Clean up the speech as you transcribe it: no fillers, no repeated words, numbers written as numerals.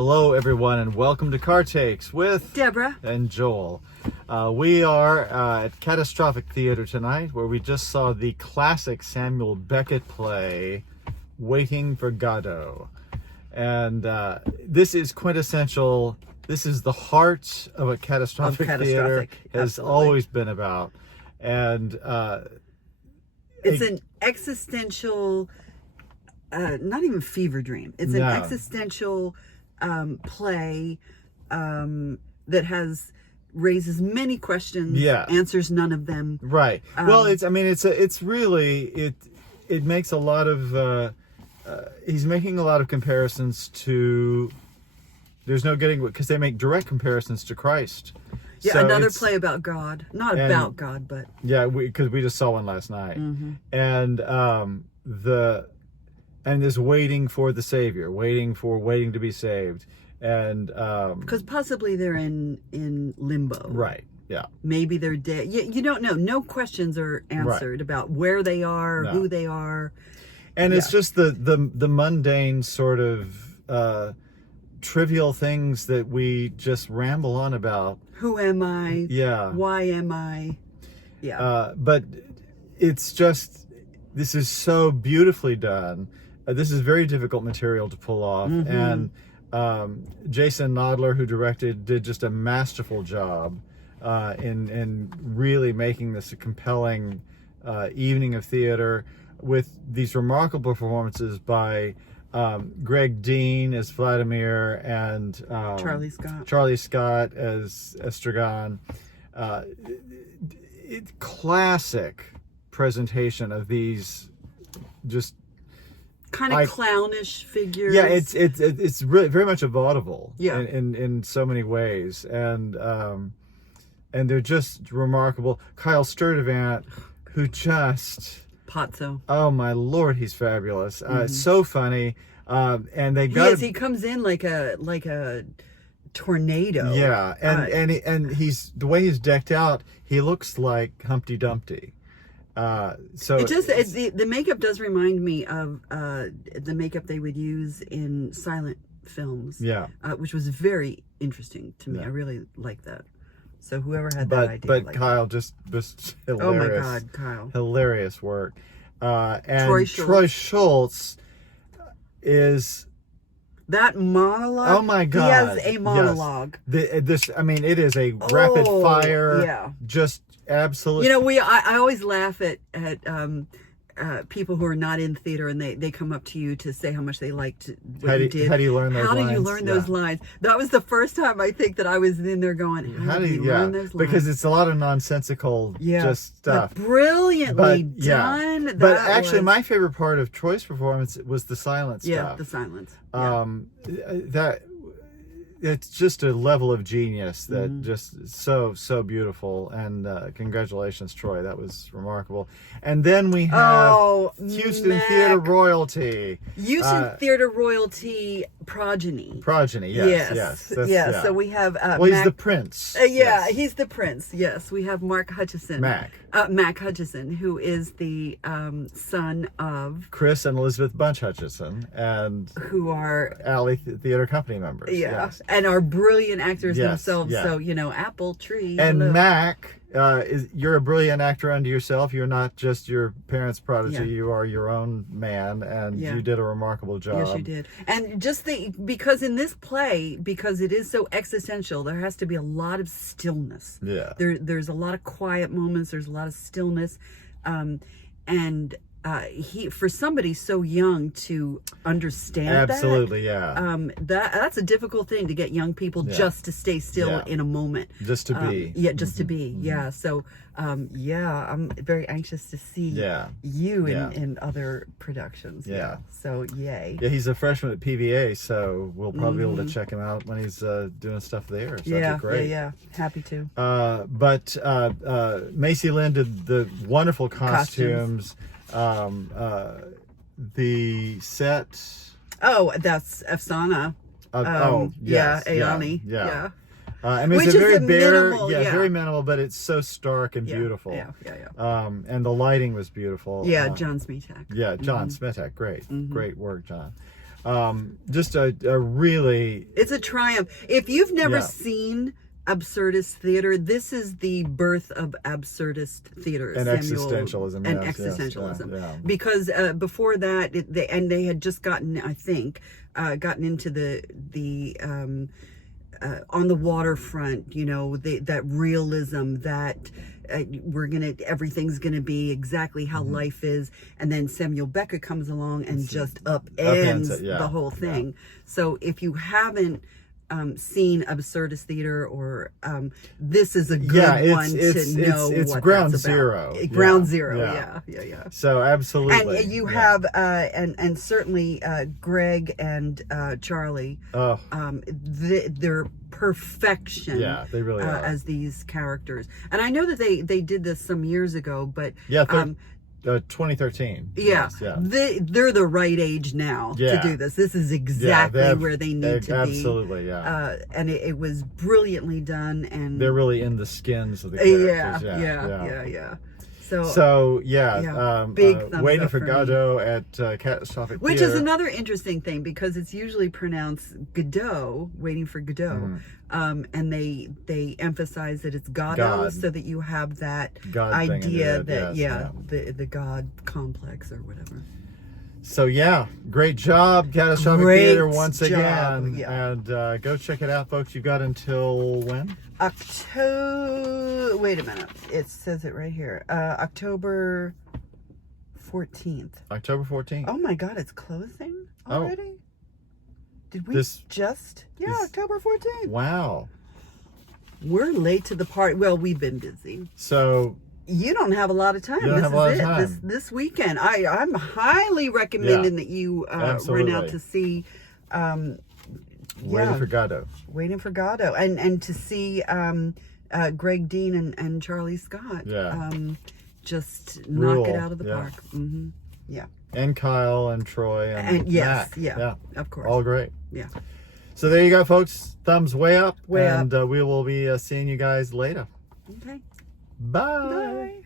Hello, everyone, and welcome to Car Takes with Deborah and Joel. We are at Catastrophic Theatre tonight, where we just saw the classic Samuel Becket play, Waiting for Godot. And this is quintessential. This is the heart of what Catastrophic Theatre has always been about. And it's an existential, not even fever dream. It's an existential play that raises many questions, answers none of them. Right. Well, it makes a lot of he's making a lot of comparisons to, there's no getting, because they make direct comparisons to Christ. Yeah, so another play about God. Not about God, but... Yeah, because we just saw one last night. Mm-hmm. And this waiting for the Savior, waiting to be saved. And because possibly they're in limbo. Right, yeah. Maybe they're dead. You don't know. No questions are answered about where they are, who they are. And it's just the mundane sort of... trivial things that we just ramble on about. Who am I? Yeah. Why am I? Yeah. But it's just, this is so beautifully done. This is very difficult material to pull off. Mm-hmm. And Jason Nodler, who directed, did just a masterful job in really making this a compelling evening of theater with these remarkable performances by Greg Dean as Vladimir and Charlie Scott as Estragon. Classic presentation of these just kind of clownish figures. Yeah, it's really very much a vaudeville. Yeah. in so many ways, and they're just remarkable. Kyle Sturdivant, who just... Pozzo. Oh my Lord, he's fabulous. So funny. And they got he comes in like a tornado. Yeah, and he's, the way he's decked out, he looks like Humpty Dumpty. So the makeup does remind me of the makeup they would use in silent films. Yeah. Which was very interesting to me. Yeah. I really like that. So whoever had that idea. But Kyle just hilarious. Oh my God, Kyle. Hilarious work. And Troy Schultz is... That monologue. Oh my God. He has a monologue. Yes. It is a rapid fire. Just absolutely. You know, I always laugh at people who are not in theater, and they come up to you to say how much they liked what you did. How do you learn those lines? How do you learn those lines? That was the first time I think that I was in there going, how do you learn those lines? Because it's a lot of nonsensical just stuff. But brilliantly done. But actually, my favorite part of Troy's performance was the silence stuff. Yeah, the silence. It's just a level of genius that just so beautiful. And congratulations, Troy. That was remarkable. And then we have Houston Theater royalty. Houston Theater royalty progeny. Yes. Yes. So we have he's the prince. He's the prince. Yes. We have Mac Hutchison, who is the son of Chris and Elizabeth Bunch Hutchison, and who are Alley Theater Company members. Yeah. Yes. And are brilliant actors themselves. Yeah. So, apple tree. And hello. Mac, you're a brilliant actor unto yourself. You're not just your parents' prodigy. Yeah. You are your own man, and you did a remarkable job. Yes, you did. And just because in this play, because it is so existential, there has to be a lot of stillness. Yeah. There's a lot of quiet moments. There's a lot of stillness. For somebody so young to understand that's a difficult thing, to get young people just to stay still in a moment, just to be to be so I'm very anxious to see you in other productions. So yay. He's a freshman at PVA, so we'll probably be able to check him out when he's doing stuff there. So that'd be great. Happy to. But Macy Lynn did the wonderful costumes. The set. That's Afsana. Ayani. Yeah. It's a very bare, very minimal, but it's so stark and beautiful. And the lighting was beautiful. John Smetak. John Smetak, great work, John. Just a really... It's a triumph. If you've never Yeah. seen absurdist theater, this is the birth of absurdist theater. And existentialism. And yes, existentialism. yeah. Because before that, they had just gotten, I think, gotten into the on the waterfront, you know, that realism that everything's gonna be exactly how life is, and then Samuel Becket comes along and just upends the whole thing. So if you haven't seen absurdist theater, or this is a good one to know it's what ground that's about. zero. Ground zero, yeah. So absolutely, and you have and certainly Greg and Charlie. Oh, They're perfection. Yeah, they really are as these characters. And I know that they did this some years ago, but 2013. Yeah, yes, they're the right age now to do this. This is exactly where they need to be. Absolutely, yeah. And it was brilliantly done, and they're really in the skins of the characters. Yeah. Big thumbs Waiting up for for Godot at Catastrophic Which Theatre. is another interesting thing, because it's usually pronounced Godot, Waiting for Godot. And they emphasize that it's Godot, so that you have that God idea that the God complex or whatever. So great job, Catastrophic Theatre once again. Yeah. And go check it out, folks. You've got until when? Wait a minute. It says it right here. October 14th. October 14th. Oh my God, it's closing already? Did we October 14th. Wow. We're late to the party. Well, we've been busy. So you don't have a lot of time. This is it. This weekend. I'm highly recommending that you run out to see Waiting for Godot. Waiting for Godot. And to see Greg Dean and Charlie Scott. Just knock it out of the park. Mm-hmm. Yeah. And Kyle and Troy and yes, Mac. Of course. All great. Yeah. So there you go, folks. Thumbs way up. Way up. And we will be seeing you guys later. Okay. Bye. Bye.